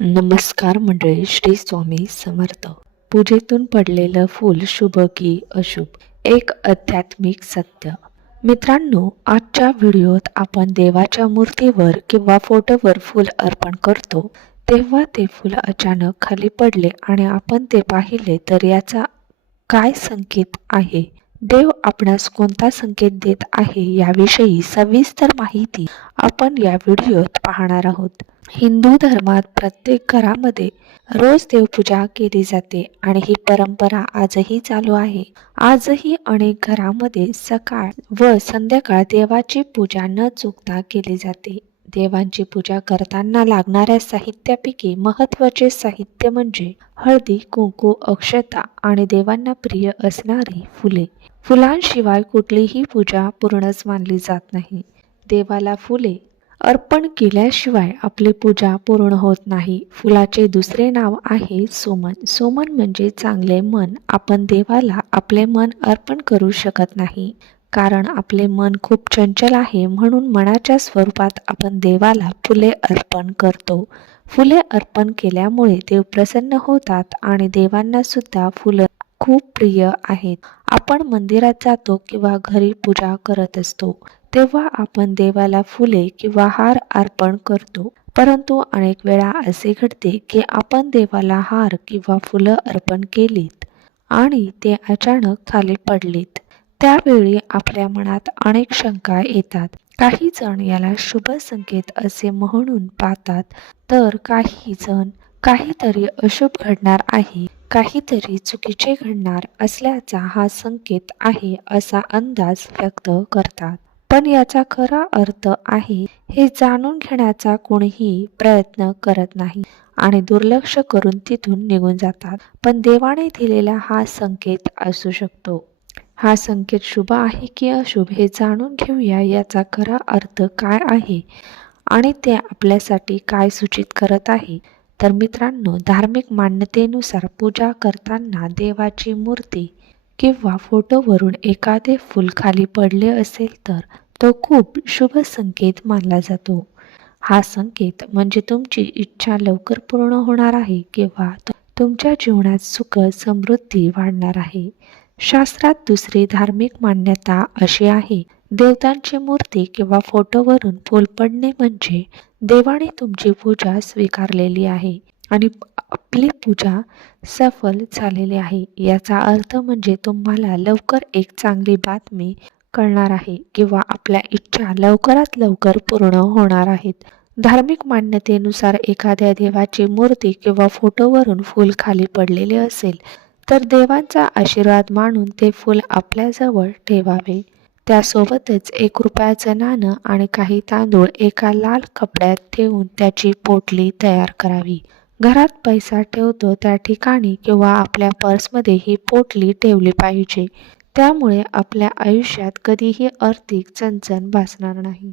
नमस्कार मंडळी श्री स्वामी समर्थ. पूजेतून पडलेलं फूल शुभ की अशुभ? एक आध्यात्मिक सत्य. मित्रांनो आजच्या व्हिडिओत आपण देवाच्या मूर्तीवर किंवा फोटोवर फूल अर्पण करतो तेव्हा ते फूल अचानक खाली पडले आणि आपण ते पाहिले तर याचा काय संकेत आहे? देव आपणास कोणता संकेत देत आहे याविषयी सविस्तर माहिती आपण या व्हिडिओत पाहणार आहोत. हिंदू धर्मात प्रत्येक घरामध्ये रोज देवपूजा केली जाते आणि ही परंपरा आजही चालू आहे. आजही अनेक घरामध्ये सकाळ व संध्याकाळ देवाची पूजा न चुकता केली जाते. देवांची पूजा करताना लागणाऱ्या साहित्यापैकी महत्त्वाचे साहित्य म्हणजे हळदी कुंकू अक्षता आणि देवांना प्रिय असणारी फुले. फुलांशिवाय कुठलीही पूजा पूर्णच मानली जात नाही. देवाला फुले अर्पण केल्याशिवाय आपली पूजा पूर्ण होत नाही. फुलाचे दुसरे नाव आहे सोमन. सोमन म्हणजे चांगले मन. आपण देवाला आपले मन अर्पण करू शकत नाही. कारण आपले मन खूप चंचल आहे म्हणून मनाच्या स्वरूपात आपण देवाला फुले अर्पण करतो. फुले अर्पण केल्यामुळे देव प्रसन्न होतात आणि देवांना सुद्धा फुलं खूप प्रिय आहेत. आपण मंदिरात जातो किंवा घरी पूजा करत असतो तेव्हा आपण देवाला फुले किंवा हार अर्पण करतो. परंतु अनेक वेळा असे घडते की आपण देवाला हार किंवा फुलं अर्पण केलीत आणि ते अचानक खाली पडलीत. त्यावेळी आपल्या मनात अनेक शंका येतात. काही जण याला शुभ संकेत असे म्हणून पाहतात तर काही जण काहीतरी अशुभ घडणार आहे काहीतरी चुकीचे घडणार असल्याचा हा संकेत आहे असा अंदाज व्यक्त करतात. पण याचा खरा अर्थ आहे हे जाणून घेण्याचा कोणीही प्रयत्न करत नाही आणि दुर्लक्ष करून तिथून निघून जातात. पण देवाने दिलेला हा संकेत असू शकतो. हा संकेत शुभ आहे की अशुभ हे जाणून घेऊया याचा खरा अर्थ काय आहे आणि ते आपल्यासाठी काय सूचित करत आहे. तर मित्रांनो धार्मिक मान्यतेनुसार पूजा करताना देवाची मूर्ती किंवा फोटोवरून एखादे फूल खाली पडले असेल तर तो खूप शुभ संकेत मानला जातो. हा संकेत म्हणजे तुमची इच्छा लवकर पूर्ण होणार आहे किंवा तुमच्या जीवनात सुख समृद्धी वाढणार आहे. शास्त्रात दुसरी धार्मिक मान्यता अशी आहे. देवतांची मूर्ती किंवा फोटोवरून फूल पडणे म्हणजे देवाने तुमची पूजा स्वीकारलेली आहे आणि आपली पूजा सफल झालेली आहे. याचा अर्थ म्हणजे तुम्हाला लवकर एक चांगली बातमी कळणार आहे किंवा आपल्या इच्छा लवकरात लवकर पूर्ण होणार आहेत. धार्मिक मान्यतेनुसार एखाद्या देवाची मूर्ती किंवा फोटोवरून फूल खाली पडलेले असेल तर देवांचा आशीर्वाद मानून ते फूल आपल्याजवळ ठेवावे. त्यासोबतच एक रुपयाचं नाणं आणि काही तांदूळ एका लाल कपड्यात ठेवून त्याची पोटली तयार करावी. घरात पैसा ठेवतो त्या ठिकाणी किंवा आपल्या पर्समध्ये ही पोटली ठेवली पाहिजे. त्यामुळे आपल्या आयुष्यात कधीही आर्थिक चणचण भासणार नाही.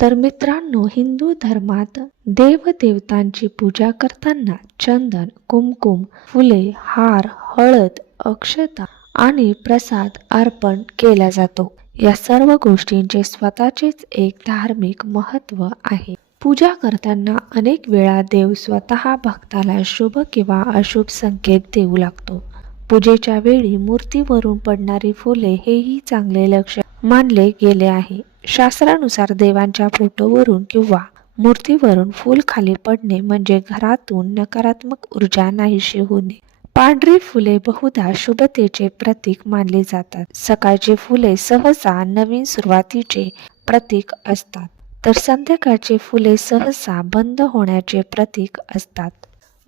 तर मित्रांनो हिंदू धर्मात देवदेवतांची पूजा करताना चंदन कुमकुम फुले हार हळद अक्षता आणि प्रसाद अर्पण केला जातो. या सर्व गोष्टींचे स्वतःचेच एक धार्मिक महत्त्व आहे. पूजा करताना अनेक वेळा देव स्वतः भक्ताला शुभ किंवा अशुभ संकेत देऊ लागतो. पूजेच्या वेळी मूर्तीवरून पडणारी फुले हेही चांगले लक्ष मानले गेले आहे. शास्त्रानुसार देवांच्या फोटोवरून किंवा मूर्तीवरून फूल खाली पडणे म्हणजे घरातून नकारात्मक ऊर्जा नाहीशी होणे. पांढरी फुले बहुधा शुभतेचे प्रतीक मानले जातात. सकाळची फुले सहसा नवीन सुरुवातीचे प्रतीक असतात तर संध्याकाळची फुले सहसा बंद होण्याचे प्रतीक असतात.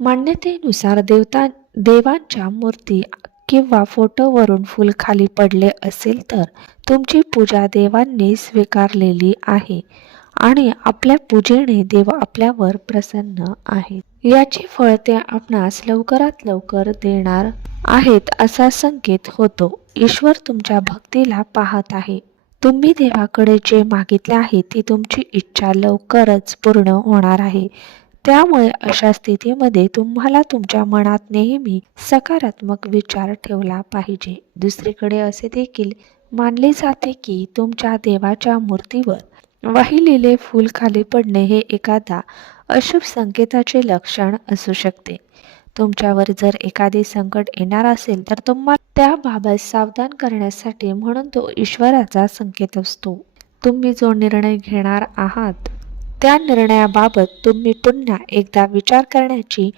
मान्यतेनुसार देवता देवांच्या मूर्ती किंवा फोटोवरून फूल खाली पडले असेल तर तुमची पूजा देवांनी स्वीकारलेली आहे आणि आपल्या पूजेने देव आपल्यावर प्रसन्न आहे याची फळ ते आपणास लवकरात लवकर देणार आहेत असा संकेत होतो. ईश्वर तुमच्या भक्तीला पाहत आहे. तुम्ही देवाकडे जे मागितले आहे ती तुमची इच्छा लवकरच पूर्ण होणार आहे. त्यामुळे अशा स्थितीमध्ये तुम्हाला तुमच्या मनात नेहमी सकारात्मक विचार ठेवला पाहिजे. दुसरीकडे असे देखील मानले जाते की तुमच्या देवाच्या मूर्तीवर वाहिलेले फूल खाली पडणे हे एखादा अशुभ संकेताचे लक्षण असू शकते. तुमच्यावर जर एखादे संकट येणार असेल तर तुम्हाला त्याबाबत सावधान करण्यासाठी म्हणून तो ईश्वराचा संकेत असतो. तुम्ही जो निर्णय घेणार आहात त्या निर्णयाबाबत तुम्ही पुन्हा एकदा विचार करण्याची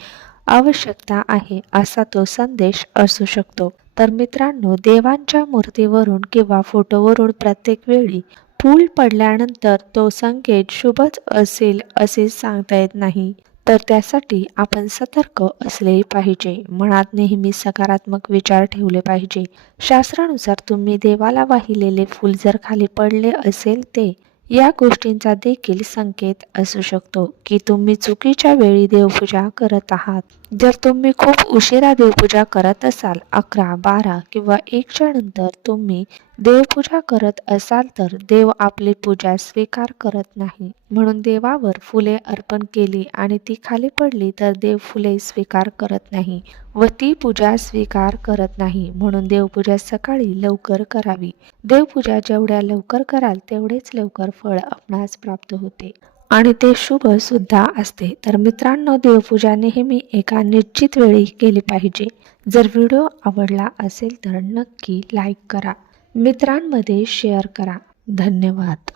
आवश्यकता आहे असा तो संदेश असू शकतो. तर मित्रांनो देवांच्या मूर्तीवरून किंवा फोटोवरून प्रत्येक वेळी फूल पडल्यानंतर तो संकेत शुभच असेल असे सांगता येत नाही. तर त्यासाठी आपण सतर्क असले पाहिजे. मनात नेहमी सकारात्मक विचार ठेवले पाहिजे. शास्त्रानुसार तुम्ही देवाला वाहिलेले फूल जर खाली पडले असेल ते या गोष्टींचा देखील संकेत असू शकतो की तुम्ही चुकीच्या वेळी देवपूजा करत आहात. जर तुम्ही खूप उशिरा देवपूजा करत असाल अकरा बारा किंवा एकच्या नंतर तुम्ही देवपूजा करत असाल तर देव आपली पूजा स्वीकार करत नाही. म्हणून देवावर फुले अर्पण केली आणि ती खाली पडली तर देव फुले स्वीकार करत नाही व ती पूजा स्वीकार करत नाही. म्हणून देवपूजा सकाळी लवकर करावी. देवपूजा जेवढ्या लवकर कराल तेवढेच लवकर फळ आपणास प्राप्त होते. आणि ते शुभ सुद्धा असते. तर मित्रांनो देवपूजा नेहमी एका निश्चित वेळी केली पाहिजे. जर व्हिडिओ आवडला असेल तर नक्की लाईक करा. मित्रांमध्ये शेअर करा. धन्यवाद.